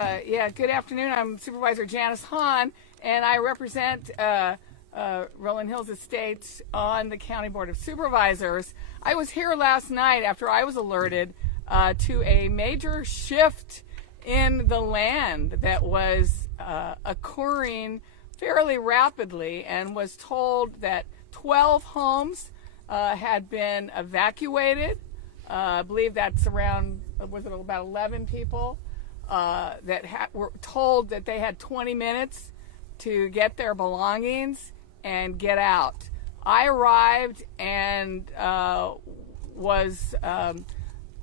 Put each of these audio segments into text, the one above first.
Yeah, good afternoon. I'm Supervisor Janice Hahn, and I represent Rolling Hills Estates on the County Board of Supervisors. I was here last night after I was alerted to a major shift in the land that was occurring fairly rapidly, and was told that 12 homes had been evacuated. I believe that's around, was it about 11 people? That were told that they had 20 minutes to get their belongings and get out. I arrived and was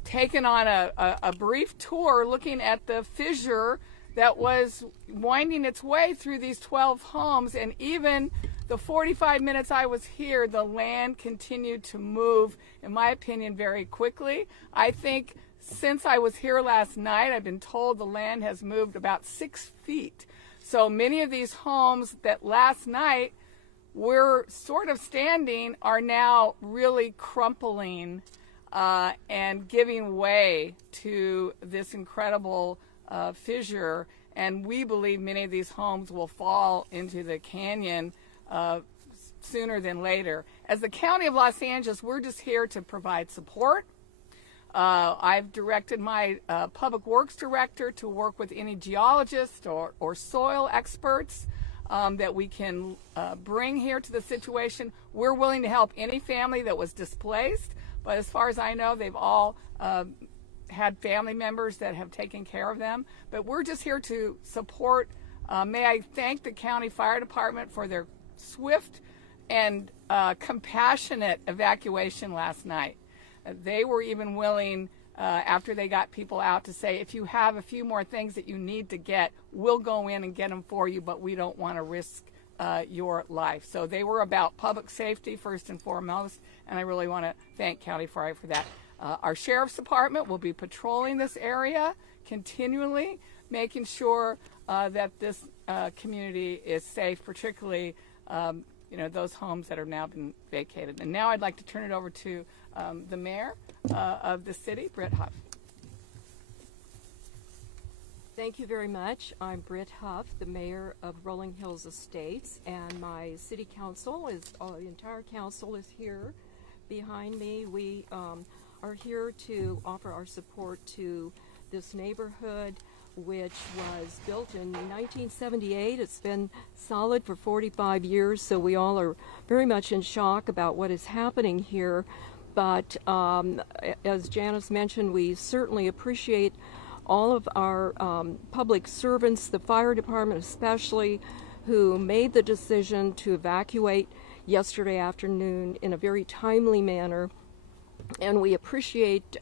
taken on a brief tour looking at the fissure that was winding its way through these 12 homes, and even the 45 minutes I was here, the land continued to move, in my opinion, very quickly. I think since I was here last night, I've been told the land has moved about 6 feet. So many of these homes that last night were sort of standing are now really crumpling and giving way to this incredible fissure. And we believe many of these homes will fall into the canyon sooner than later. As the County of Los Angeles, we're just here to provide support. I've directed my public works director to work with any geologists or soil experts that we can bring here to the situation. We're willing to help any family that was displaced, but as far as I know, they've all had family members that have taken care of them. But we're just here to support. May I thank the county fire department for their swift and compassionate evacuation last night. They were even willing, after they got people out, to say, if you have a few more things that you need to get, we'll go in and get them for you, but we don't want to risk your life. So they were about public safety first and foremost, and I really want to thank County Fire for that. Our Sheriff's Department will be patrolling this area continually, making sure that this community is safe, particularly those homes that have now been vacated. And now I'd like to turn it over to the mayor of the city, Britt Huff. Thank you very much. I'm Britt Huff, the mayor of Rolling Hills Estates, and my city council the entire council is here behind me. We are here to offer our support to this neighborhood, which was built in 1978. It's been solid for 45 years, so we all are very much in shock about what is happening here. But as Janice mentioned, we certainly appreciate all of our public servants, the fire department especially, who made the decision to evacuate yesterday afternoon in a very timely manner. And we appreciate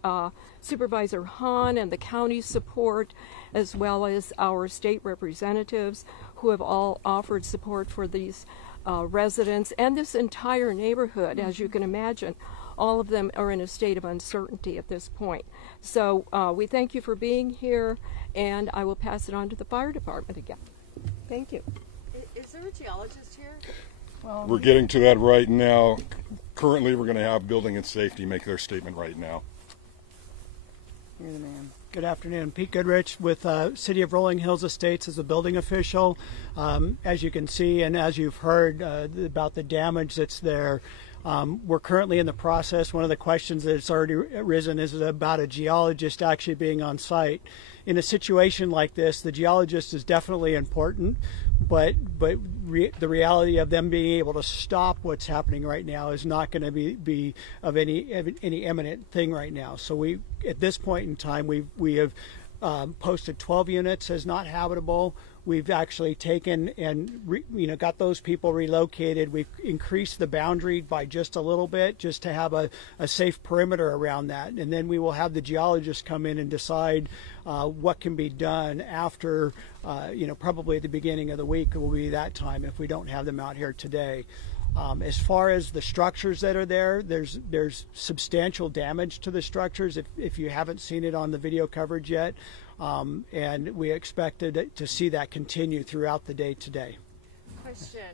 Supervisor Hahn and the county's support, as well as our state representatives who have all offered support for these residents and this entire neighborhood. As you can imagine, all of them are in a state of uncertainty at this point. So we thank you for being here, and I will pass it on to the fire department again. Thank you. Is there a geologist here? Well, we're getting to that right now. Currently, we're going to have Building and Safety make their statement right now. You're the man. Good afternoon. Pete Goodrich with City of Rolling Hills Estates as a building official. As you can see and as you've heard about the damage that's there, we're currently in the process. One of the questions that's already arisen is about a geologist actually being on site. In a situation like this, the geologist is definitely important, but the reality of them being able to stop what's happening right now is not going to be of any imminent thing right now. So we, at this point in time, we have posted 12 units as not habitable. We've actually taken and got those people relocated. We've increased the boundary by just a little bit, just to have a safe perimeter around that. And then we will have the geologists come in and decide what can be done after, probably at the beginning of the week. It will be that time if we don't have them out here today. As far as the structures that are there, there's substantial damage to the structures if you haven't seen it on the video coverage yet. And we expected to see that continue throughout the day today. Question,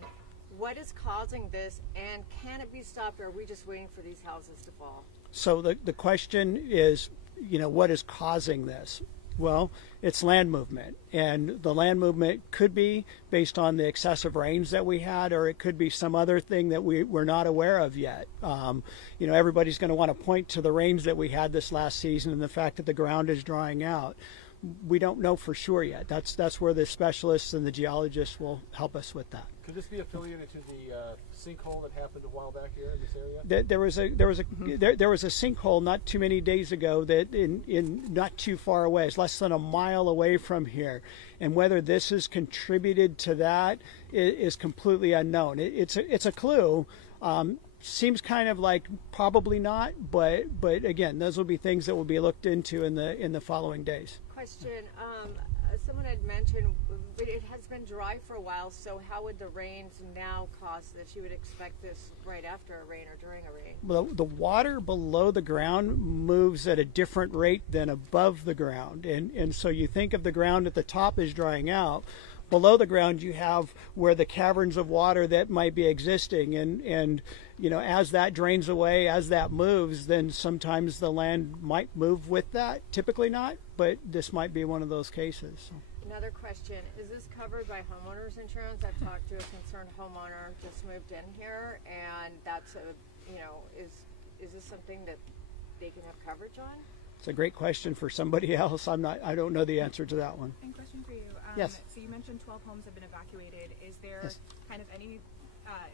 what is causing this, and can it be stopped, or are we just waiting for these houses to fall? So the question is, what is causing this? Well, it's land movement, and the land movement could be based on the excessive rains that we had, or it could be some other thing that we're not aware of yet. You know, everybody's going to want to point to the rains that we had this last season and the fact that the ground is drying out. We don't know for sure yet. That's where the specialists and the geologists will help us with that. Could this be affiliated to the sinkhole that happened a while back here in this area? There was a sinkhole not too many days ago that in not too far away. It's less than a mile away from here, and whether this has contributed to that is completely unknown. It's a clue. Seems kind of like probably not, but again, those will be things that will be looked into in the following days. Question, someone had mentioned it has been dry for a while, so how would the rains now cause this? You would expect this right after a rain or during a rain? Well, the water below the ground moves at a different rate than above the ground, and so you think of the ground at the top is drying out. Below the ground, you have where the caverns of water that might be existing, and you know, as that drains away, as that moves, then sometimes the land might move with that. Typically not, but this might be one of those cases. Another question, is this covered by homeowners insurance? I've talked to a concerned homeowner, just moved in here, and that's is this something that they can have coverage on? It's a great question for somebody else. I don't know the answer to that one. And question for you. Yes. So you mentioned 12 homes have been evacuated. Is there Yes. kind of any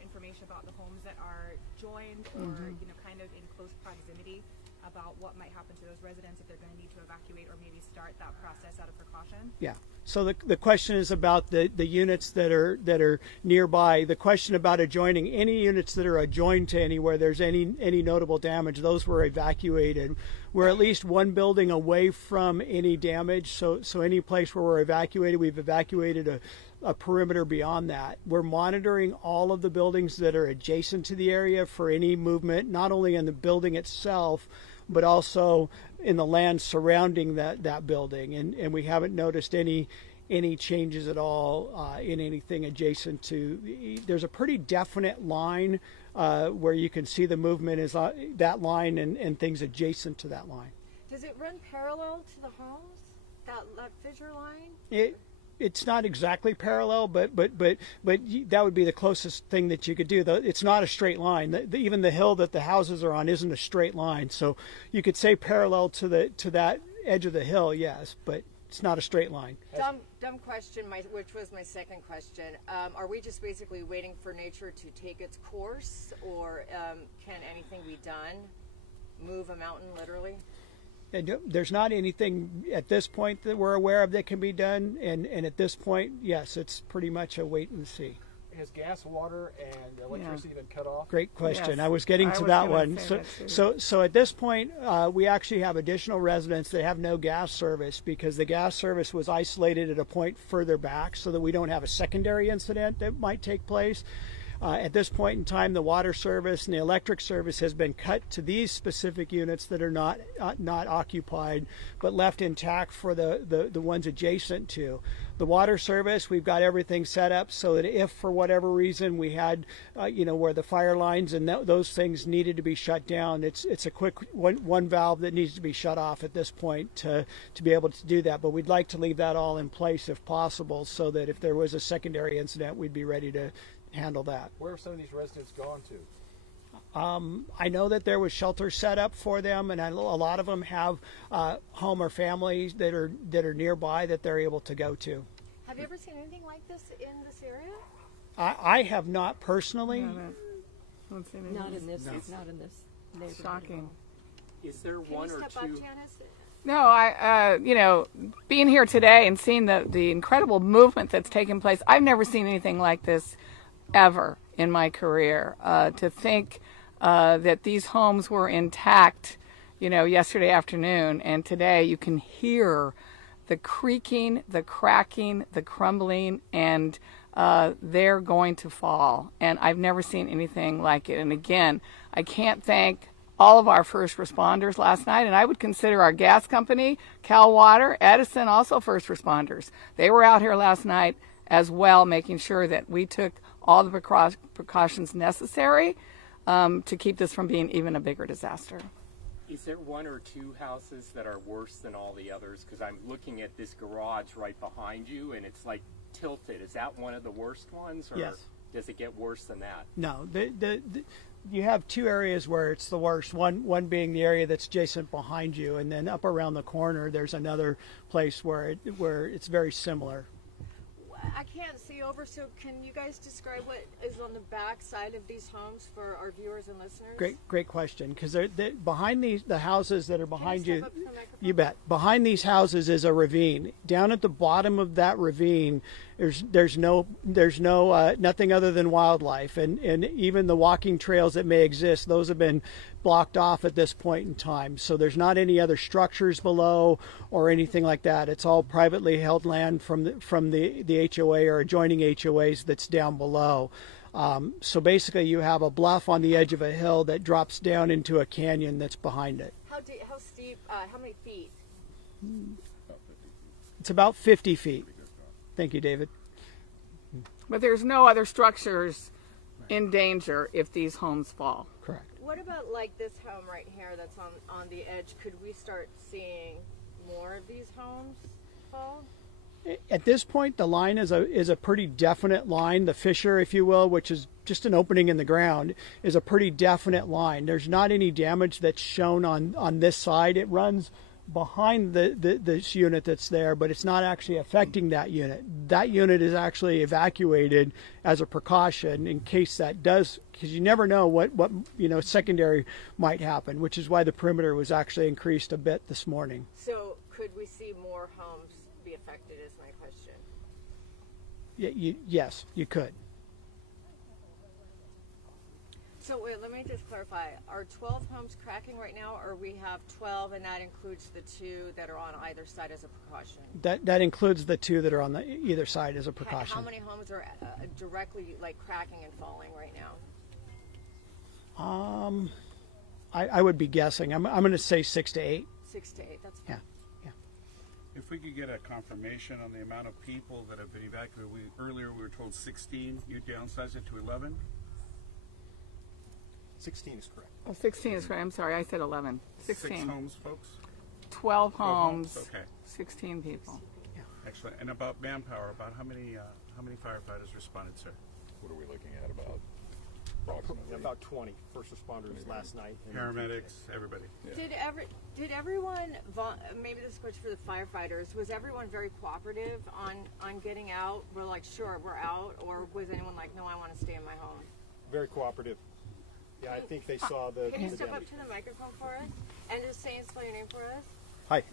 information about the homes that are joined or kind of in close proximity about what might happen to those residents if they're going to need to evacuate or maybe start that process out of precaution? Yeah. So the question is about the units that are nearby. The question about adjoining any units that are adjoined to anywhere there's any notable damage, those were evacuated. We're at least one building away from any damage. So any place where we're evacuated, we've evacuated a perimeter beyond that. We're monitoring all of the buildings that are adjacent to the area for any movement, not only in the building itself, but also in the land surrounding that building, and we haven't noticed any changes at all in anything adjacent to. There's a pretty definite line where you can see the movement is that line and things adjacent to that line. Does it run parallel to the homes, that fissure line? It's not exactly parallel, but that would be the closest thing that you could do. It's not a straight line. Even the hill that the houses are on isn't a straight line. So you could say parallel to that edge of the hill, yes, but it's not a straight line. Dumb question, which was my second question. Are we just basically waiting for nature to take its course, or can anything be done? Move a mountain, literally? There's not anything at this point that we're aware of that can be done, and at this point, yes, it's pretty much a wait and see. Has gas, water, and electricity been cut off? Great question. Yes. I was getting to that one. So at this point, we actually have additional residents that have no gas service because the gas service was isolated at a point further back so that we don't have a secondary incident that might take place. At this point in time, the water service and the electric service has been cut to these specific units that are not occupied, but left intact for the ones adjacent to. The water service, we've got everything set up so that if for whatever reason we had, where the fire lines and those things needed to be shut down, it's a quick one valve that needs to be shut off at this point to be able to do that. But we'd like to leave that all in place if possible so that if there was a secondary incident, we'd be ready to handle that. Where have some of these residents gone to? I know that there was shelter set up for them, and a lot of them have home or families that are nearby that they're able to go to. Have you ever seen anything like this in this area? I have not personally. Not in this neighborhood. Shocking. Is there Can one you or step two? up, Janice? No, I being here today and seeing the incredible movement that's taken place, I've never seen anything like this ever in my career. To think that these homes were intact, yesterday afternoon, and today you can hear the creaking, the cracking, the crumbling, and they're going to fall. And I've never seen anything like it. And again, I can't thank all of our first responders last night, and I would consider our gas company, Cal Water, Edison, also first responders. They were out here last night as well, making sure that we took all the precautions necessary to keep this from being even a bigger disaster. Is there one or two houses that are worse than all the others? Because I'm looking at this garage right behind you, and it's like tilted. Is that one of the worst ones, or Yes. does it get worse than that? No, you have two areas where it's the worst. One being the area that's adjacent behind you, and then up around the corner, there's another place where it's very similar. I can't see over, so can you guys describe what is on the back side of these homes for our viewers and listeners? Great question. Because behind the houses that are behind Can I you, step up to the microphone? you bet. Behind these houses is a ravine. Down at the bottom of that ravine, there's nothing other than wildlife, and even the walking trails that may exist, those have been blocked off at this point in time. So there's not any other structures below or anything like that. It's all privately held land from the HOA or adjoining HOAs that's down below. So basically you have a bluff on the edge of a hill that drops down into a canyon that's behind it. How deep, how steep, how many feet? It's about 50 feet. Thank you, David. But there's no other structures in danger if these homes fall. Correct. What about like this home right here that's on the edge? Could we start seeing more of these homes fall? At this point, the line is a pretty definite line. The fissure, if you will, which is just an opening in the ground, is a pretty definite line. There's not any damage that's shown on this side. It runs behind this unit that's there, but it's not actually affecting that unit. That unit is actually evacuated as a precaution in case that does, because you never know what secondary might happen, which is why the perimeter was actually increased a bit this morning. So could we see more homes be affected is my question. Yes, you could. So wait, let me just clarify. Are 12 homes cracking right now, or we have 12 and that includes the 2 that are on either side as a precaution? That includes the 2 that are on either side as a precaution. How many homes are directly like cracking and falling right now? I would be guessing. I'm going to say 6 to 8. 6 to 8, that's fine. Yeah. If we could get a confirmation on the amount of people that have been evacuated. Earlier we were told 16. You downsized it to 11? 16 is correct. Oh, 16 is right. I'm sorry, I said 11. 16. 6 homes, folks? 12 homes. Okay. 16 people. Excellent. And about manpower, about how many firefighters responded, sir? What are we looking at about? Approximately. About 20 first responders last night. and Paramedics, everybody. Yeah. Did everyone, maybe this is a question for the firefighters, was everyone very cooperative on getting out? We're like, sure, we're out, or was anyone like, no, I want to stay in my home? Very cooperative. Yeah, I think they saw the. Can you the step up damage. to the microphone for us and just spell your name for us? Hi,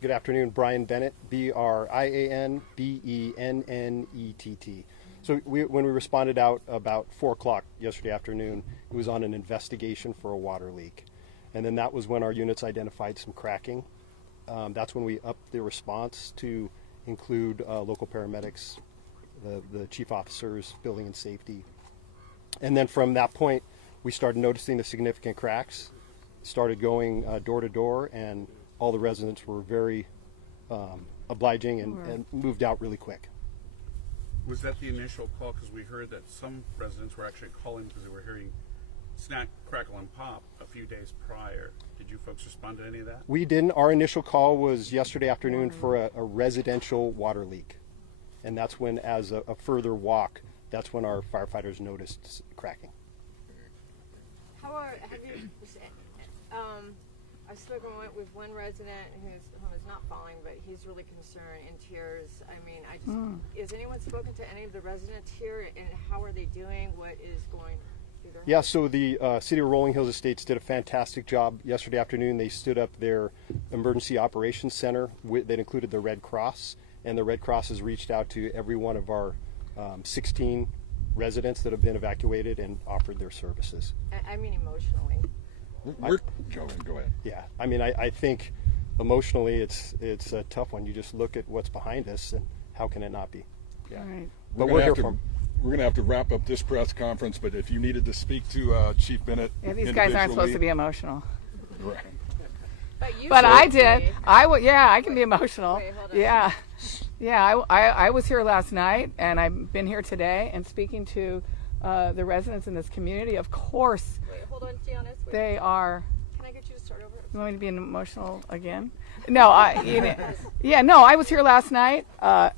good afternoon. Brian Bennett, BRIAN BENNETT. So when we responded out about 4 o'clock yesterday afternoon, it was on an investigation for a water leak. And then that was when our units identified some cracking. That's when we upped the response to include local paramedics, the chief officers, building and safety. And then from that point, we started noticing the significant cracks, started going door to door, and all the residents were very obliging and moved out really quick. Was that the initial call? Because we heard that some residents were actually calling because they were hearing snack, crackle, and pop a few days prior. Did you folks respond to any of that? We didn't. Our initial call was yesterday afternoon for a residential water leak. And that's when, as a further walk, that's when our firefighters noticed cracking. I've spoken with one resident whose home is not falling, but he's really concerned in tears. I mean, has anyone spoken to any of the residents here, and how are they doing? What is going through their heads? Yeah, so the City of Rolling Hills Estates did a fantastic job yesterday afternoon. They stood up their emergency operations center that included the Red Cross, and the Red Cross has reached out to every one of our 16 residents that have been evacuated and offered their services. I mean emotionally. Go ahead. Yeah, I mean, I think emotionally it's a tough one. You just look at what's behind us, and how can it not be? Yeah. Right. But we're here for them. We're going to have to wrap up this press conference, but if you needed to speak to Chief Bennett, Yeah, these guys aren't supposed to be emotional. Right. But I did. I can be emotional. Wait, hold on. Yeah. I was here last night, and I've been here today and speaking to the residents in this community. Of course, Wait, hold on, Giannis. they are. Can I get you to start over? You want me to be emotional again? No, I was here last night,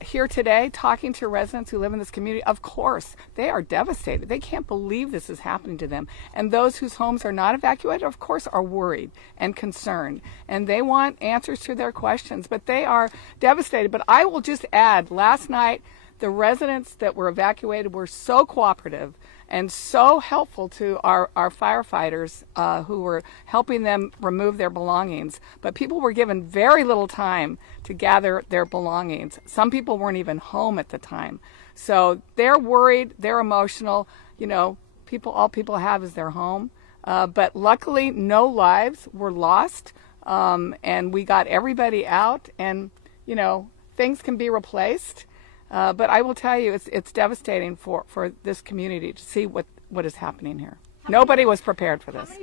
here today, talking to residents who live in this community. Of course, they are devastated. They can't believe this is happening to them. And those whose homes are not evacuated, of course, are worried and concerned. And they want answers to their questions, but they are devastated. But I will just add, last night, the residents that were evacuated were so cooperative and so helpful to our firefighters who were helping them remove their belongings. But people were given very little time to gather their belongings. Some people weren't even home at the time. So they're worried, they're emotional. You know, all people have is their home. But luckily, no lives were lost, and we got everybody out, and, you know, things can be replaced. But I will tell you, it's devastating for this community to see what is happening here. Nobody was prepared for this. How many